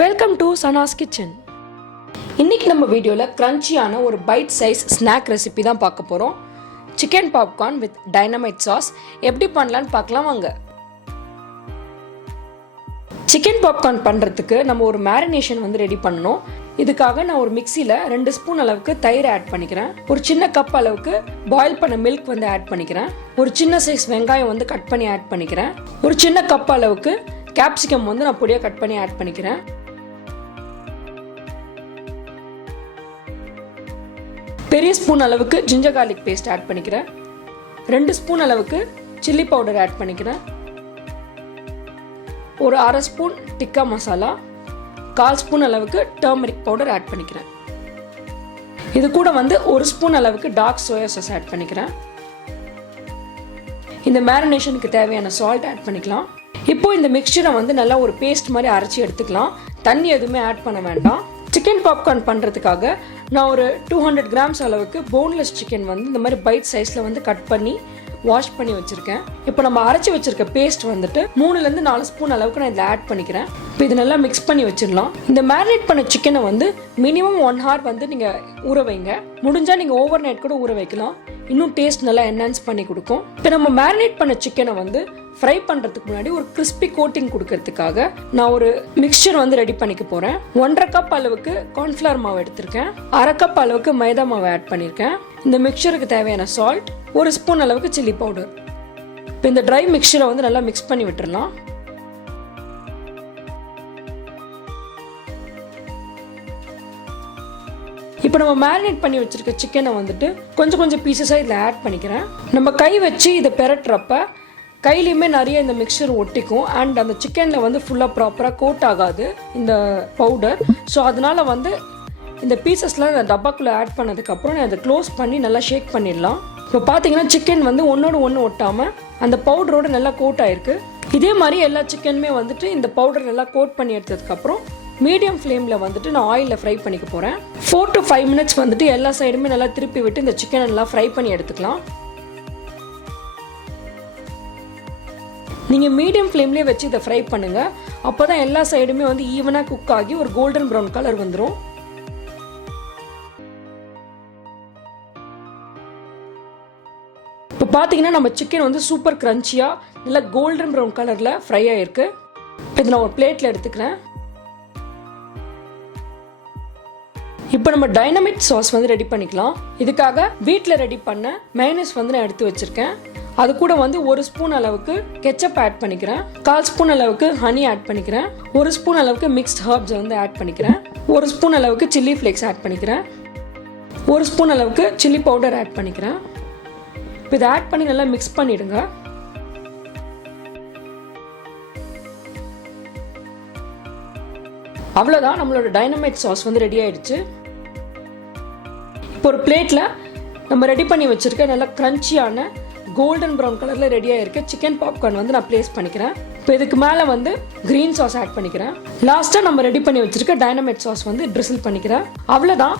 Welcome to Sana's kitchen. இன்னைக்கு நம்ம வீடியோவில் கிரன்ச்சியான ஒரு பைட் சைஸ் ஸ்நாக் ரெசிபி தான் பார்க்க போகிறோம். Chicken popcorn with dynamite sauce எப்படி பண்ணலான்னு பார்க்கலாம் வாங்க. சிக்கன் பாப்கார்ன் பண்ணுறதுக்கு நம்ம ஒரு மேரினேஷன் ரெடி பண்ணணும். இதுக்காக நான் ஒரு மிக்சியில் 2 ஸ்பூன் அளவுக்கு தயிர் ஆட் பண்ணிக்கிறேன். ஒரு சின்ன கப் அளவுக்கு பாயில் பண்ண மில்க் ஆட் பண்ணிக்கிறேன். ஒரு சின்ன சைஸ் வெங்காயம் கட் பண்ணி ஆட் பண்ணிக்கிறேன். ஒரு சின்ன கப் அளவுக்கு கேப்சிகம் நான் பொடியாக கட் பண்ணி ஆட் பண்ணிக்கிறேன். பெரிய ஸ்பூன் அளவுக்கு ஜிஞ்சர் கார்லிக் பேஸ்ட் ஆட் பண்ணிக்கிறேன். 2 ஸ்பூன் அளவுக்கு சில்லி பவுடர் ஆட் பண்ணிக்கிறேன். ஒரு அரை ஸ்பூன் டிக்கா மசாலா, 1/4 ஸ்பூன் அளவுக்கு டர்மரிக் பவுடர் ஆட் பண்ணிக்கிறேன். இது கூட 1 ஸ்பூன் அளவுக்கு டார்க் சோயா சாஸ் ஆட் பண்ணிக்கிறேன். இந்த மேரினேஷனுக்கு தேவையான சால்ட் ஆட் பண்ணிக்கலாம். இப்போ இந்த மிக்சரை நல்லா ஒரு பேஸ்ட் மாதிரி அரைச்சி எடுத்துக்கலாம். தண்ணி எதுவுமே ஆட் பண்ண வேண்டாம். சிக்கன் பாப்கார்ன் பண்ணுறதுக்காக நான் ஒரு 200 கிராம்ஸ் அளவுக்கு போன்லெஸ் சிக்கன் இந்த மாதிரி பைட் சைஸில் கட் பண்ணி வாஷ் பண்ணி வச்சுருக்கேன். இப்போ நம்ம அரைச்சி வச்சிருக்க பேஸ்ட் 3லேருந்து 4 ஸ்பூன் அளவுக்கு நான் இதில் ஆட் பண்ணிக்கிறேன். இப்போ இது நல்லா மிக்ஸ் பண்ணி வச்சிடலாம். இந்த மேரினேட் பண்ண சிக்கனை மினிமம் 1 ஹவர் நீங்கள் ஊற வைங்க. முடிஞ்சால் நீங்கள் ஓவர் நைட் கூட ஊற வைக்கலாம். இன்னும் டேஸ்ட் நல்லா என்ஹான்ஸ் பண்ணி கொடுக்கும். இப்போ நம்ம மேரினேட் பண்ண சிக்கனை ஃப்ரை பண்ணுறதுக்கு முன்னாடி ஒரு கிறிஸ்பி கோட்டிங் கொடுக்கறதுக்காக நான் ஒரு மிக்சர் ரெடி பண்ணிக்க போகிறேன். 1/2 கப் அளவுக்கு கார்ன்ஃப்ளவர் மாவு எடுத்திருக்கேன். 1/2 கப் அளவுக்கு மைதா மாவு ஆட் பண்ணியிருக்கேன். இந்த மிக்சருக்கு தேவையான சால்ட், 1 ஸ்பூன் அளவுக்கு சில்லி பவுடர். இப்போ இந்த ட்ரை மிக்சரை நல்லா மிக்ஸ் பண்ணி விட்டுறலாம். இப்போ நம்ம மேரினேட் பண்ணி வச்சிருக்க சிக்கனை கொஞ்சம் பீசஸாக இதில் ஆட் பண்ணிக்கிறேன். நம்ம கை வச்சு இதை பெரட்டுறப்ப கையிலையுமே நிறைய இந்த மிக்சர் ஒட்டிக்கும். அண்ட் அந்த சிக்கனில் ஃபுல்லாக ப்ராப்பராக கோட் ஆகாது இந்த பவுடர். ஸோ அதனால இந்த பீசஸ்லாம் இந்த டப்பாக்குள்ளே ஆட் பண்ணதுக்கப்புறம் நான் அதை க்ளோஸ் பண்ணி நல்லா ஷேக் பண்ணிடலாம். இப்போ பார்த்தீங்கன்னா சிக்கன் ஒன்றோடு ஒன்று ஒட்டாமல் அந்த பவுடரோடு நல்லா கோட் ஆகிருக்கு. இதே மாதிரி எல்லா சிக்கனுமே இந்த பவுடர் நல்லா கோட் பண்ணி எடுத்ததுக்கப்புறம் மீடியம் ஃப்ளேமில் நான் ஆயிலில் ஃப்ரை பண்ணிக்க போகிறேன். 4 to 5 மினிட்ஸ் எல்லா சைடுமே நல்லா திருப்பி விட்டு இந்த சிக்கனை நல்லா ஃப்ரை பண்ணி எடுத்துக்கலாம். நீங்கள் மீடியம் ஃப்ளேம்லேயே வச்சு இதை ஃப்ரை பண்ணுங்கள். அப்போ தான் எல்லா சைடுமே ஈவனாக குக் ஆகி ஒரு கோல்டன் ப்ரௌன் கலர் வந்துடும். இப்போ பார்த்தீங்கன்னா நம்ம சிக்கன் சூப்பர் க்ரன்ச்சியாக நல்லா கோல்டன் ப்ரௌன் கலரில் ஃப்ரை ஆகிருக்கு. இப்போ இதை நான் ஒரு பிளேட்டில் எடுத்துக்கிறேன். இப்போ நம்ம டைனமைட் சாஸ் ரெடி பண்ணிக்கலாம். இதுக்காக வீட்டில் ரெடி பண்ண மைனஸ் நான் எடுத்து வச்சுருக்கேன். அது கூட 1 ஸ்பூன் அளவுக்கு கெச்சப் ஆட் பண்ணிக்கிறேன். 1/4 ஸ்பூன் அளவுக்கு ஹனி ஆட் பண்ணிக்கிறேன். 1 ஸ்பூன் அளவுக்கு மிக்ஸ்ட் ஹர்ப்ஸ் ஆட் பண்ணிக்கிறேன். 1 ஸ்பூன் அளவுக்கு சில்லி ஃப்ளேக்ஸ் ஆட் பண்ணிக்கிறேன். 1 ஸ்பூன் அளவுக்கு சில்லி பவுடர் ஆட் பண்ணிக்கிறேன். இப்போ இதை ஆட் பண்ணி நல்லா மிக்ஸ் பண்ணிடுங்க. அவ்வளோதான், நம்மளோட டைனமைட் சாஸ் ரெடி ஆயிடுச்சு. இப்போ ஒரு பிளேட்டில் நம்ம ரெடி பண்ணி வச்சிருக்க நல்லா கிரன்ச்சியான கோல்டன் ப்ரௌன் கலரில் ரெடியாக இருக்க சிக்கன் பாப்கார்ன் நான் பிளேஸ் பண்ணிக்கிறேன். இப்போ இதுக்கு மேலே க்ரீன் சாஸ் ஆட் பண்ணிக்கிறேன். லாஸ்ட்டாக நம்ம ரெடி பண்ணி வச்சிருக்க டைனமைட் சாஸ் ட்ரிசில் பண்ணிக்கிறேன். அவ்வளோதான்,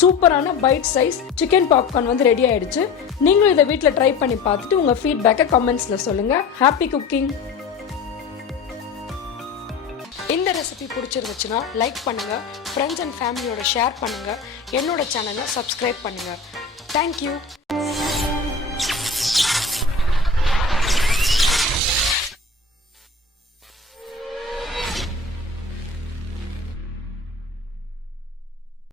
சூப்பரான byte size chicken popcorn ready ஆயிடுச்சு. நீங்களும் இதை வீட்டில் ட்ரை பண்ணி பார்த்துட்டு உங்கள் ஃபீட்பேக்கை கமெண்ட்ஸில் சொல்லுங்கள். Happy cooking. இந்த ரெசிபி பிடிச்சிருந்துச்சுன்னா லைக் பண்ணுங்கள், ஃப்ரெண்ட்ஸ் அண்ட் ஃபேமிலியோட ஷேர் பண்ணுங்கள், என்னோட சேனலை சப்ஸ்கிரைப் பண்ணுங்கள். தேங்க்யூ.